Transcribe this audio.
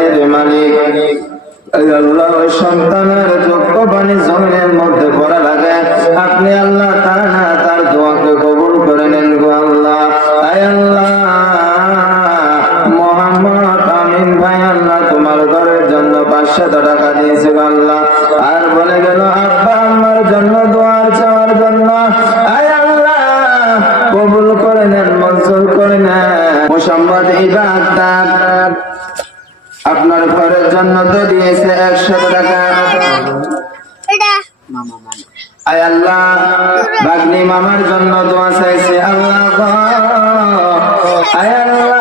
নাই রে মালিক। আল্লাহ ওই সন্তানের যোগ্য বাণী জমিনের মধ্যে পড়া লাগে, আপনি আল্লাহ তার দোয়াকে কবুল করে নেন গো আল্লাহ। আয় আল্লাহ মোহাম্মদ আমিন ভাই আল্লাহ তোমার ঘরের জন্য 500 টাকা দিয়েছে আল্লাহ, আর বলে গেল আব্বা আমার জন্য দোয়ার চাওয়ার জন্য। আয় আল্লাহ কবুল করে নেন, মঞ্জুর করে নেন। মোহাম্মদ ইবাদত আপনার ঘরের জন্য তো দিয়েছে 100 টাকা। আয় আল্লাহ ভাগ্নি মামার জন্য দোয়া চাইছে আল্লাহ। আয় আল্লাহ